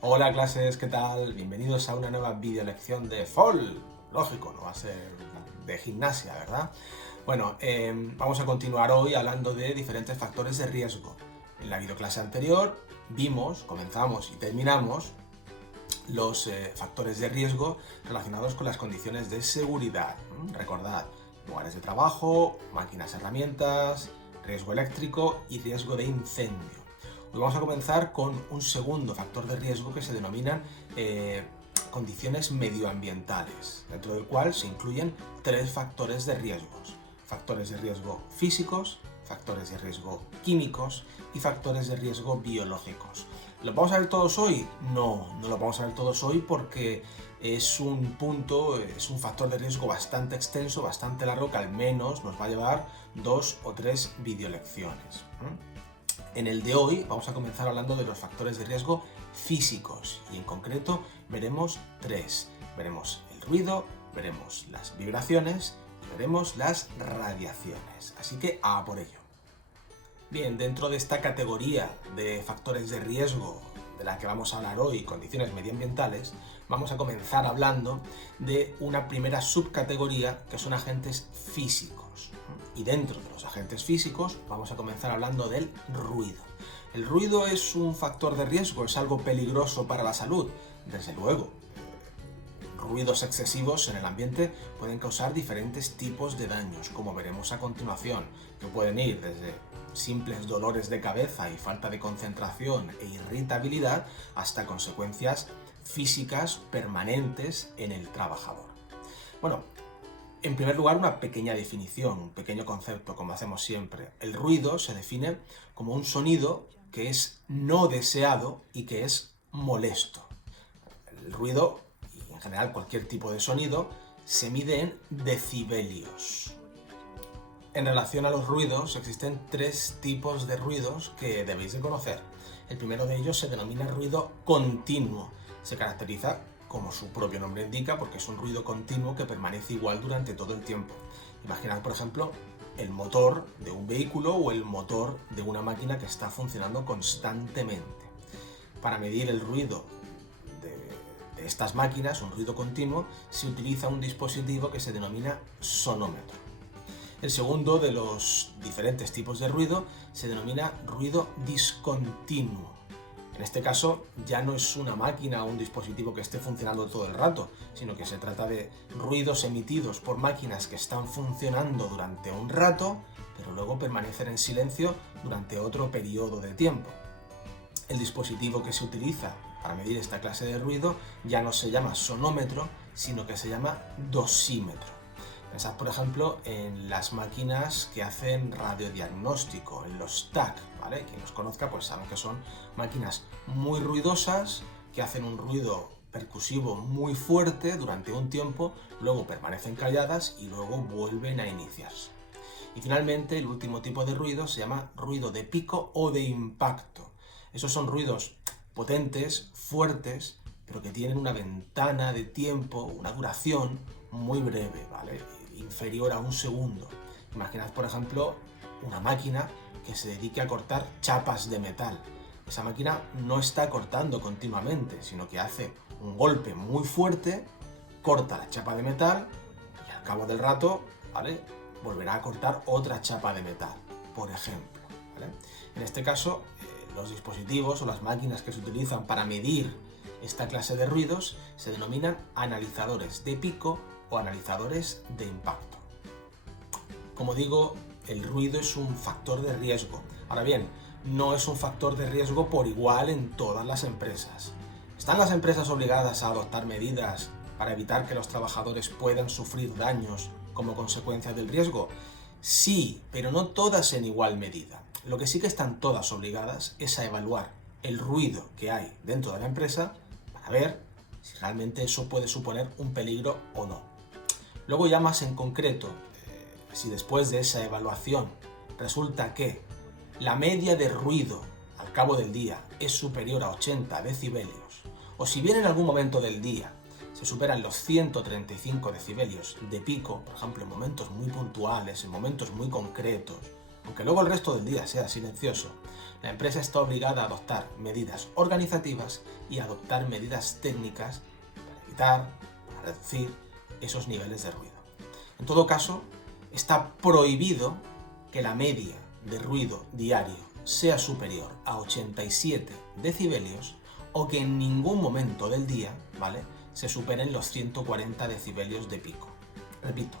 Hola clases, ¿qué tal? Bienvenidos a una nueva videolección de FOL. Lógico, no va a ser de gimnasia, ¿verdad? Bueno, vamos a continuar hoy hablando de diferentes factores de riesgo. En la videoclase anterior comenzamos y terminamos los factores de riesgo relacionados con las condiciones de seguridad. Recordad, lugares de trabajo, máquinas, herramientas, riesgo eléctrico y riesgo de incendio. Hoy vamos a comenzar con un segundo factor de riesgo que se denominan condiciones medioambientales, dentro del cual se incluyen tres factores de riesgos. Factores de riesgo físicos, factores de riesgo químicos y factores de riesgo biológicos. ¿Los vamos a ver todos hoy? No los vamos a ver todos hoy porque es un factor de riesgo bastante extenso, bastante largo, que al menos nos va a llevar 2 o 3 videolecciones. En el de hoy vamos a comenzar hablando de los factores de riesgo físicos y en concreto veremos 3. Veremos el ruido, veremos las vibraciones y veremos las radiaciones. Así que a por ello. Bien, dentro de esta categoría de factores de riesgo de la que vamos a hablar hoy, condiciones medioambientales, vamos a comenzar hablando de una primera subcategoría que son agentes físicos. Y dentro de los agentes físicos vamos a comenzar hablando del ruido. ¿El ruido es un factor de riesgo? ¿Es algo peligroso para la salud? Desde luego. Ruidos excesivos en el ambiente pueden causar diferentes tipos de daños, como veremos a continuación, que pueden ir desde simples dolores de cabeza y falta de concentración e irritabilidad hasta consecuencias físicas permanentes en el trabajador. Bueno, en primer lugar, una pequeña definición, un pequeño concepto, como hacemos siempre. El ruido se define como un sonido que es no deseado y que es molesto. El ruido, y en general cualquier tipo de sonido, se mide en decibelios. En relación a los ruidos, existen 3 tipos de ruidos que debéis de conocer. El primero de ellos se denomina ruido continuo. Se caracteriza, como su propio nombre indica, porque es un ruido continuo que permanece igual durante todo el tiempo. Imaginad, por ejemplo, el motor de un vehículo o el motor de una máquina que está funcionando constantemente. Para medir el ruido de estas máquinas, un ruido continuo, se utiliza un dispositivo que se denomina sonómetro. El segundo de los diferentes tipos de ruido se denomina ruido discontinuo. En este caso ya no es una máquina o un dispositivo que esté funcionando todo el rato, sino que se trata de ruidos emitidos por máquinas que están funcionando durante un rato, pero luego permanecen en silencio durante otro periodo de tiempo. El dispositivo que se utiliza para medir esta clase de ruido ya no se llama sonómetro, sino que se llama dosímetro. Pensad, por ejemplo, en las máquinas que hacen radiodiagnóstico, en los TAC, ¿vale? Quien los conozca pues saben que son máquinas muy ruidosas, que hacen un ruido percusivo muy fuerte durante un tiempo, luego permanecen calladas y luego vuelven a iniciarse. Y finalmente, el último tipo de ruido se llama ruido de pico o de impacto. Esos son ruidos potentes, fuertes, pero que tienen una ventana de tiempo, una duración muy breve, ¿vale? Inferior a un segundo. Imaginad, por ejemplo, una máquina que se dedique a cortar chapas de metal. Esa máquina no está cortando continuamente, sino que hace un golpe muy fuerte, corta la chapa de metal y al cabo del rato, ¿vale?, volverá a cortar otra chapa de metal, por ejemplo, ¿vale? En este caso, los dispositivos o las máquinas que se utilizan para medir esta clase de ruidos se denominan analizadores de pico o analizadores de impacto. Como digo, el ruido es un factor de riesgo. Ahora bien, no es un factor de riesgo por igual en todas las empresas. ¿Están las empresas obligadas a adoptar medidas para evitar que los trabajadores puedan sufrir daños como consecuencia del riesgo? Sí, pero no todas en igual medida. Lo que sí que están todas obligadas es a evaluar el ruido que hay dentro de la empresa para ver si realmente eso puede suponer un peligro o no. Luego ya más en concreto, si después de esa evaluación resulta que la media de ruido al cabo del día es superior a 80 decibelios, o si bien en algún momento del día se superan los 135 decibelios de pico, por ejemplo, en momentos muy puntuales, en momentos muy concretos, aunque luego el resto del día sea silencioso, la empresa está obligada a adoptar medidas organizativas y a adoptar medidas técnicas para evitar, para reducir esos niveles de ruido. En todo caso, está prohibido que la media de ruido diario sea superior a 87 decibelios o que en ningún momento del día, ¿vale?, se superen los 140 decibelios de pico. Repito,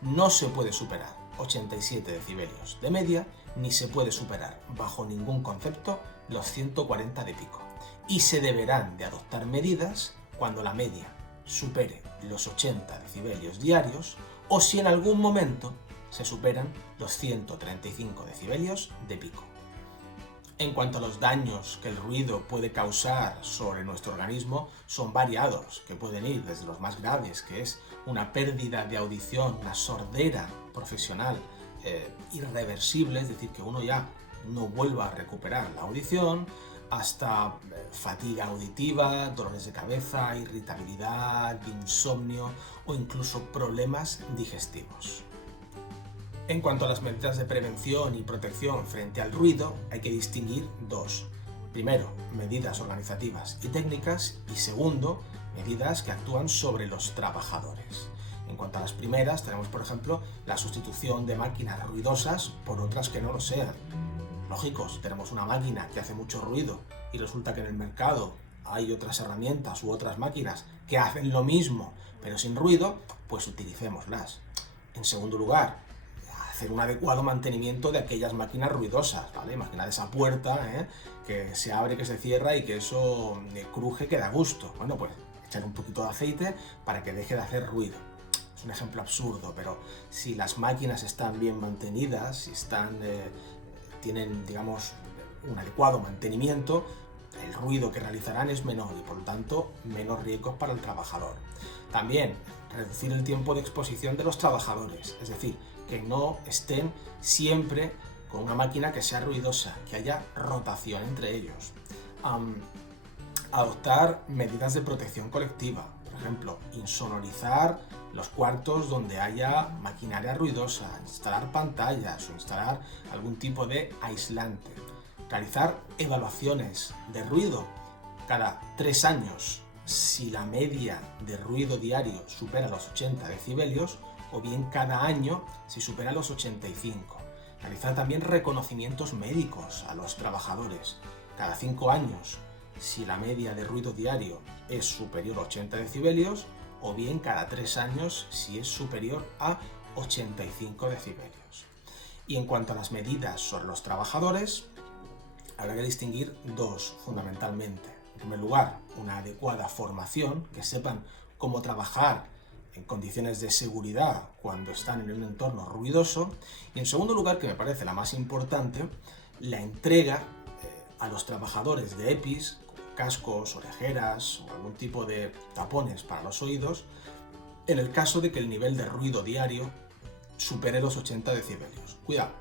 no se puede superar 87 decibelios de media, ni se puede superar bajo ningún concepto los 140 de pico. Y se deberán de adoptar medidas cuando la media supere los 80 decibelios diarios o si en algún momento se superan los 135 decibelios de pico. En cuanto a los daños que el ruido puede causar sobre nuestro organismo, son variados, que pueden ir desde los más graves, que es una pérdida de audición, una sordera profesional irreversible, es decir, que uno ya no vuelva a recuperar la audición, hasta fatiga auditiva, dolores de cabeza, irritabilidad, insomnio o incluso problemas digestivos. En cuanto a las medidas de prevención y protección frente al ruido, hay que distinguir dos. Primero, medidas organizativas y técnicas, y segundo, medidas que actúan sobre los trabajadores. En cuanto a las primeras, tenemos, por ejemplo, la sustitución de máquinas ruidosas por otras que no lo sean. Lógicos, tenemos una máquina que hace mucho ruido y resulta que en el mercado hay otras herramientas u otras máquinas que hacen lo mismo, pero sin ruido, pues utilicémoslas. En segundo lugar, hacer un adecuado mantenimiento de aquellas máquinas ruidosas, ¿vale? Imaginad esa puerta, que se abre, que se cierra y que eso cruje, que da gusto. Bueno, pues echar un poquito de aceite para que deje de hacer ruido. Es un ejemplo absurdo, pero si las máquinas están bien mantenidas, si tienen, digamos, un adecuado mantenimiento, el ruido que realizarán es menor y, por lo tanto, menos riesgos para el trabajador. También, reducir el tiempo de exposición de los trabajadores, es decir, que no estén siempre con una máquina que sea ruidosa, que haya rotación entre ellos. Adoptar medidas de protección colectiva, por ejemplo, insonorizar los cuartos donde haya maquinaria ruidosa, instalar pantallas o instalar algún tipo de aislante. Realizar evaluaciones de ruido cada 3 años si la media de ruido diario supera los 80 decibelios o bien cada año si supera los 85. Realizar también reconocimientos médicos a los trabajadores cada 5 años si la media de ruido diario es superior a 80 decibelios o bien cada 3 años si es superior a 85 decibelios. Y en cuanto a las medidas sobre los trabajadores, habrá que distinguir dos fundamentalmente. En primer lugar, una adecuada formación, que sepan cómo trabajar en condiciones de seguridad cuando están en un entorno ruidoso. Y en segundo lugar, que me parece la más importante, la entrega a los trabajadores de EPIs, cascos, orejeras o algún tipo de tapones para los oídos, en el caso de que el nivel de ruido diario supere los 80 decibelios. Cuidado,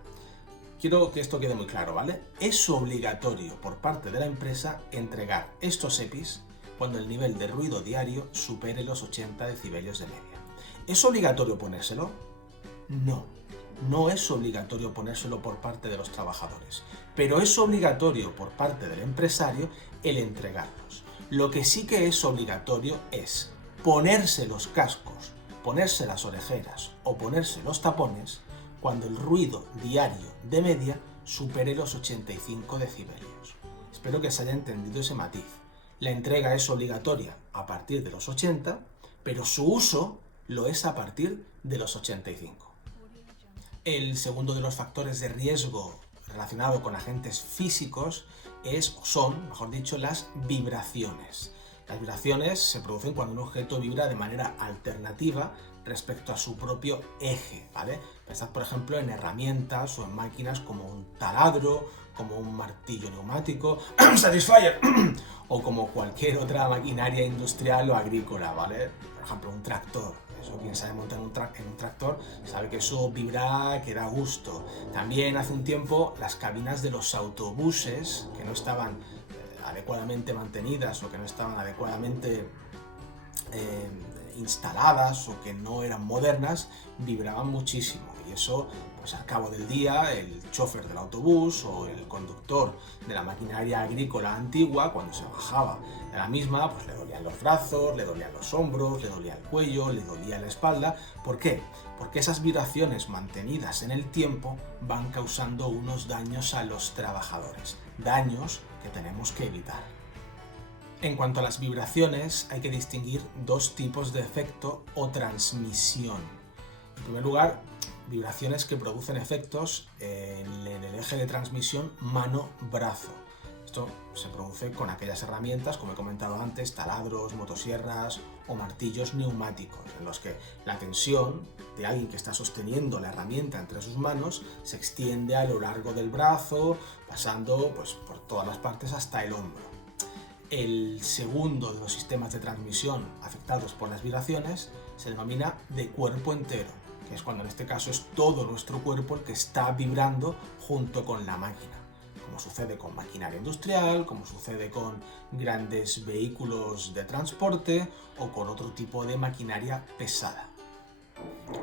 quiero que esto quede muy claro, ¿vale? Es obligatorio por parte de la empresa entregar estos EPIs cuando el nivel de ruido diario supere los 80 decibelios de media. ¿Es obligatorio ponérselo? No, no es obligatorio ponérselo por parte de los trabajadores, pero es obligatorio por parte del empresario el entregarlos. Lo que sí que es obligatorio es ponerse los cascos, ponerse las orejeras o ponerse los tapones cuando el ruido diario de media supere los 85 decibelios. Espero que se haya entendido ese matiz. La entrega es obligatoria a partir de los 80, pero su uso lo es a partir de los 85. El segundo de los factores de riesgo relacionado con agentes físicos son, mejor dicho, las vibraciones. Las vibraciones se producen cuando un objeto vibra de manera alternativa respecto a su propio eje, ¿vale? Pensad, por ejemplo, en herramientas o en máquinas como un taladro, como un martillo neumático, Satisfyer, o como cualquier otra maquinaria industrial o agrícola, ¿vale? Por ejemplo, un tractor. Eso, quien sabe montar en un tractor sabe que eso vibra, que da gusto. También hace un tiempo las cabinas de los autobuses que no estaban adecuadamente mantenidas o que no estaban adecuadamente instaladas o que no eran modernas vibraban muchísimo, y eso, pues al cabo del día, el chofer del autobús o el conductor de la maquinaria agrícola antigua, cuando se bajaba de la misma, pues le dolían los brazos, le dolían los hombros, le dolía el cuello, le dolía la espalda. ¿Por qué? Porque esas vibraciones mantenidas en el tiempo van causando unos daños a los trabajadores, daños que tenemos que evitar. En cuanto a las vibraciones, hay que distinguir dos tipos de efecto o transmisión. En primer lugar, vibraciones que producen efectos en el eje de transmisión mano-brazo. Esto se produce con aquellas herramientas, como he comentado antes, taladros, motosierras o martillos neumáticos, en los que la tensión de alguien que está sosteniendo la herramienta entre sus manos se extiende a lo largo del brazo, pasando pues, por todas las partes hasta el hombro. El segundo de los sistemas de transmisión afectados por las vibraciones se denomina de cuerpo entero, que es cuando en este caso es todo nuestro cuerpo el que está vibrando junto con la máquina, como sucede con maquinaria industrial, como sucede con grandes vehículos de transporte o con otro tipo de maquinaria pesada.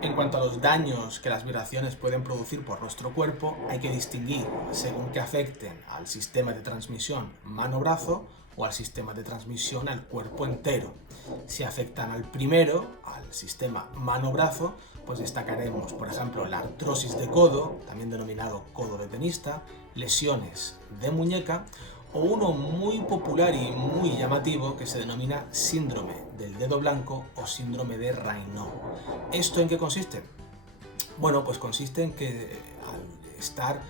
En cuanto a los daños que las vibraciones pueden producir por nuestro cuerpo, hay que distinguir según que afecten al sistema de transmisión mano-brazo o al sistema de transmisión al cuerpo entero. Si afectan al primero, al sistema mano-brazo, pues destacaremos, por ejemplo, la artrosis de codo, también denominado codo de tenista, lesiones de muñeca, o uno muy popular y muy llamativo que se denomina síndrome del dedo blanco o síndrome de Raynaud. ¿Esto en qué consiste? Bueno, pues consiste en que al estar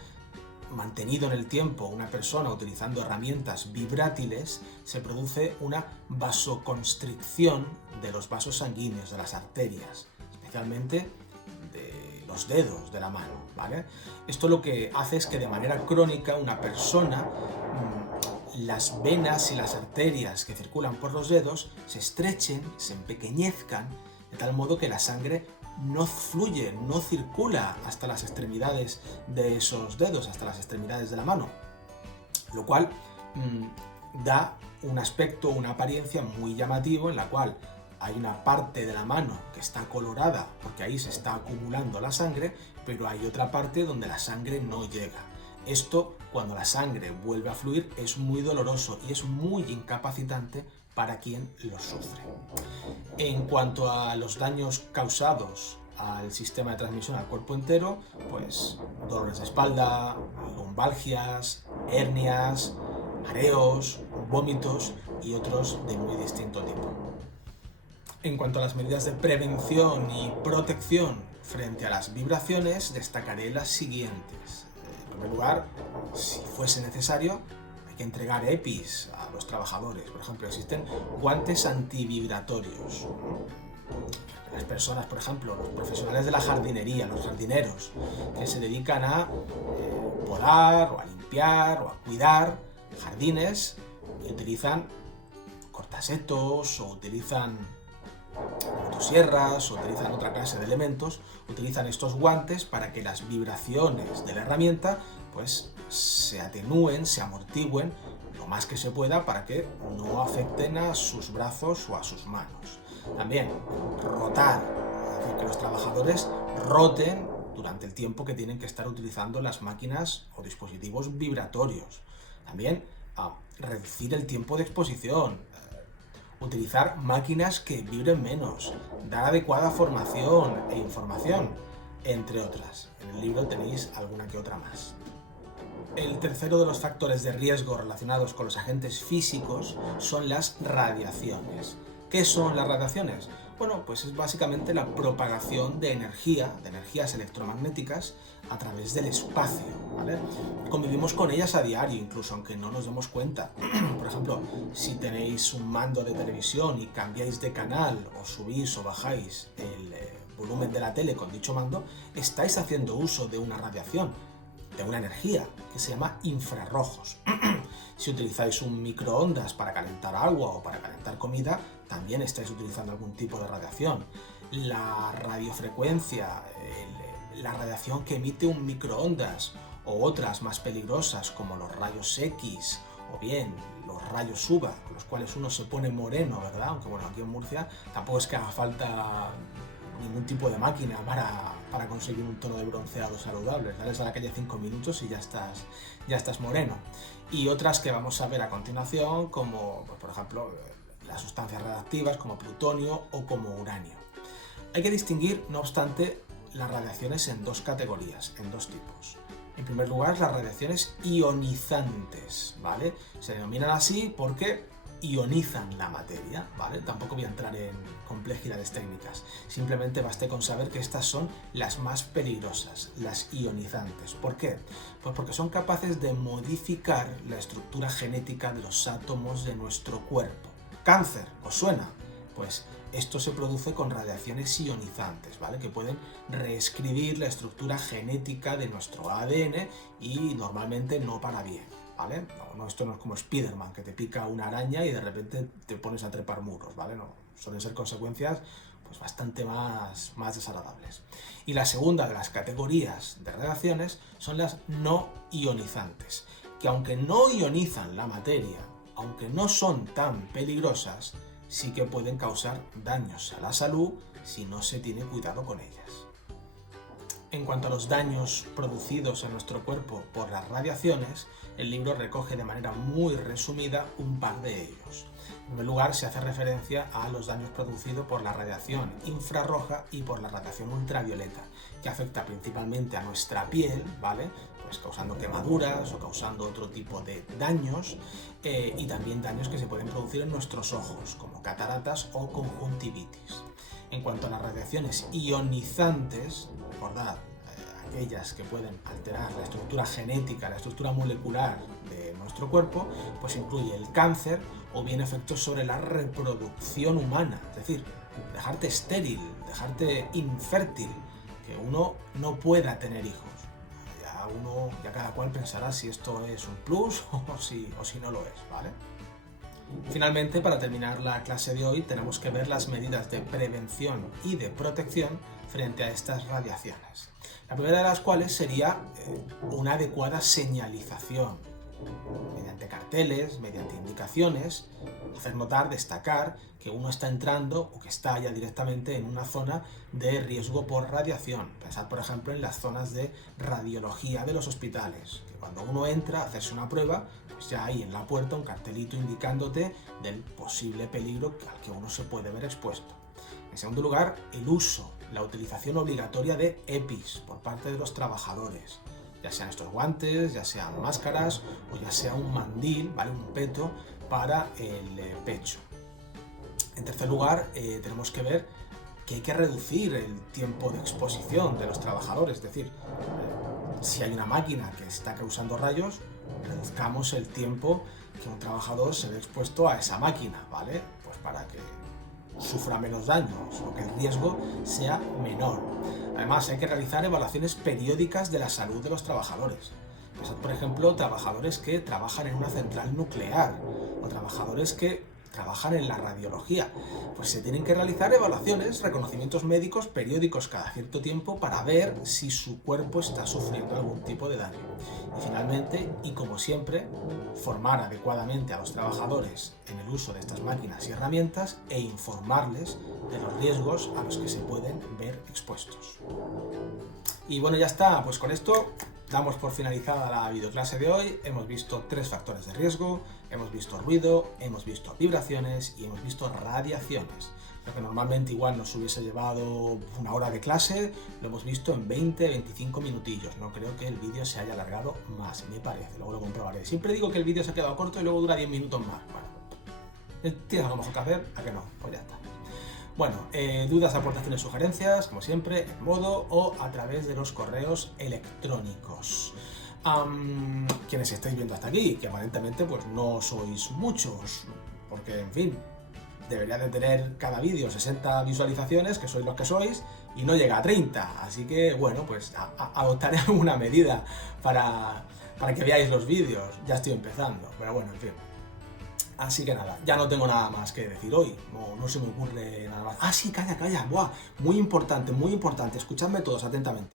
mantenido en el tiempo una persona utilizando herramientas vibrátiles, se produce una vasoconstricción de los vasos sanguíneos, de las arterias, especialmente de los dedos de la mano, ¿vale? Esto lo que hace es que de manera crónica una persona, las venas y las arterias que circulan por los dedos se estrechen, se empequeñezcan, de tal modo que la sangre no fluye, no circula hasta las extremidades de esos dedos, hasta las extremidades de la mano, lo cual da un aspecto, una apariencia muy llamativo, en la cual hay una parte de la mano que está colorada porque ahí se está acumulando la sangre, pero hay otra parte donde la sangre no llega. Esto, cuando la sangre vuelve a fluir, es muy doloroso y es muy incapacitante para quien lo sufre. En cuanto a los daños causados al sistema de transmisión al cuerpo entero, pues dolores de espalda, lumbalgias, hernias, mareos, vómitos y otros de muy distinto tipo. En cuanto a las medidas de prevención y protección frente a las vibraciones, destacaré las siguientes. En primer lugar, si fuese necesario, hay que entregar EPIs a los trabajadores. Por ejemplo, existen guantes antivibratorios. Las personas, por ejemplo, los profesionales de la jardinería, los jardineros, que se dedican a podar o a limpiar o a cuidar jardines, y utilizan cortasetos o utilizan motosierras o utilizan otra clase de elementos, utilizan estos guantes para que las vibraciones de la herramienta pues se atenúen, se amortigüen lo más que se pueda para que no afecten a sus brazos o a sus manos. También rotar, es decir, que los trabajadores roten durante el tiempo que tienen que estar utilizando las máquinas o dispositivos vibratorios. También reducir el tiempo de exposición, utilizar máquinas que vibren menos, dar adecuada formación e información, entre otras. En el libro tenéis alguna que otra más. El tercero de los factores de riesgo relacionados con los agentes físicos son las radiaciones. ¿Qué son las radiaciones? Bueno, pues es básicamente la propagación de energías electromagnéticas a través del espacio, ¿vale? Convivimos con ellas a diario, incluso aunque no nos demos cuenta. Por ejemplo, si tenéis un mando de televisión y cambiáis de canal o subís o bajáis el volumen de la tele con dicho mando, estáis haciendo uso de una radiación, de una energía que se llama infrarrojos. Si utilizáis un microondas para calentar agua o para calentar comida, también estáis utilizando algún tipo de radiación. La radiofrecuencia, la radiación que emite un microondas o otras más peligrosas como los rayos X o bien los rayos UVA, con los cuales uno se pone moreno, ¿verdad? Aunque bueno, aquí en Murcia tampoco es que haga falta ningún tipo de máquina para conseguir un tono de bronceado saludable. Sales a la calle 5 minutos y ya estás moreno. Y otras que vamos a ver a continuación, como pues, por ejemplo las sustancias radiactivas como plutonio o como uranio. Hay que distinguir, no obstante, las radiaciones en dos categorías, en dos tipos. En primer lugar, las radiaciones ionizantes, ¿vale? Se denominan así porque ionizan la materia, ¿vale? Tampoco voy a entrar en complejidades técnicas, simplemente baste con saber que estas son las más peligrosas, las ionizantes. ¿Por qué? Pues porque son capaces de modificar la estructura genética de los átomos de nuestro cuerpo. ¿Cáncer? ¿Os suena? Pues esto se produce con radiaciones ionizantes, ¿vale? Que pueden reescribir la estructura genética de nuestro ADN y normalmente no para bien, ¿vale? No, esto no es como Spiderman, que te pica una araña y de repente te pones a trepar muros, ¿vale? No, suelen ser consecuencias pues, bastante más desagradables. Y la segunda de las categorías de radiaciones son las no ionizantes, que aunque no ionizan la materia, aunque no son tan peligrosas, sí que pueden causar daños a la salud si no se tiene cuidado con ellas. En cuanto a los daños producidos en nuestro cuerpo por las radiaciones, el libro recoge de manera muy resumida un par de ellos. En primer lugar, se hace referencia a los daños producidos por la radiación infrarroja y por la radiación ultravioleta, que afecta principalmente a nuestra piel, ¿vale? Pues causando quemaduras o causando otro tipo de daños y también daños que se pueden producir en nuestros ojos, como cataratas o conjuntivitis. En cuanto a las radiaciones ionizantes, recordad, aquellas que pueden alterar la estructura genética, la estructura molecular de nuestro cuerpo, pues incluye el cáncer o bien efectos sobre la reproducción humana, es decir, dejarte estéril, dejarte infértil, que uno no pueda tener hijos. Ya cada cual pensará si esto es un plus o si no lo es, ¿vale? Finalmente, para terminar la clase de hoy, tenemos que ver las medidas de prevención y de protección frente a estas radiaciones. La primera de las cuales sería una adecuada señalización, mediante carteles, mediante indicaciones, hacer notar, destacar que uno está entrando o que está ya directamente en una zona de riesgo por radiación. Pensad, por ejemplo, en las zonas de radiología de los hospitales, que cuando uno entra a hacerse una prueba, pues ya hay en la puerta un cartelito indicándote del posible peligro al que uno se puede ver expuesto. En segundo lugar, el uso, la utilización obligatoria de EPIs por parte de los trabajadores, ya sean estos guantes, ya sean máscaras o ya sea un mandil, ¿vale? Un peto para el pecho. En tercer lugar, tenemos que ver que hay que reducir el tiempo de exposición de los trabajadores, es decir, si hay una máquina que está causando rayos, reduzcamos el tiempo que un trabajador se ve expuesto a esa máquina, ¿vale? Pues para que sufra menos daños o que el riesgo sea menor. Además, hay que realizar evaluaciones periódicas de la salud de los trabajadores. Pensad, por ejemplo, trabajadores que trabajan en una central nuclear o trabajadores que trabajan en la radiología. Pues se tienen que realizar evaluaciones, reconocimientos médicos periódicos cada cierto tiempo para ver si su cuerpo está sufriendo algún tipo de daño. Y finalmente, y como siempre, formar adecuadamente a los trabajadores en el uso de estas máquinas y herramientas e informarles de los riesgos a los que se pueden ver expuestos. Y bueno, ya está, pues con esto damos por finalizada la videoclase de hoy. Hemos visto 3 factores de riesgo, hemos visto ruido, hemos visto vibraciones y hemos visto radiaciones. Lo que normalmente igual nos hubiese llevado una hora de clase, lo hemos visto en 20-25 minutillos. No creo que el vídeo se haya alargado más, me parece, luego lo comprobaré. Siempre digo que el vídeo se ha quedado corto y luego dura 10 minutos más. Bueno, ¿tienes algo mejor que hacer? ¿A que no? Pues ya está. Bueno, dudas, aportaciones, sugerencias, como siempre, en modo o a través de los correos electrónicos. Quienes estáis viendo hasta aquí, que aparentemente pues no sois muchos, porque en fin, debería de tener cada vídeo 60 visualizaciones, que sois los que sois, y no llega a 30, así que bueno, pues adoptaré alguna medida para que veáis los vídeos, ya estoy empezando, pero bueno, en fin. Así que nada, ya no tengo nada más que decir hoy, no se me ocurre nada más. Ah, sí, calla, buah, muy importante, escuchadme todos atentamente.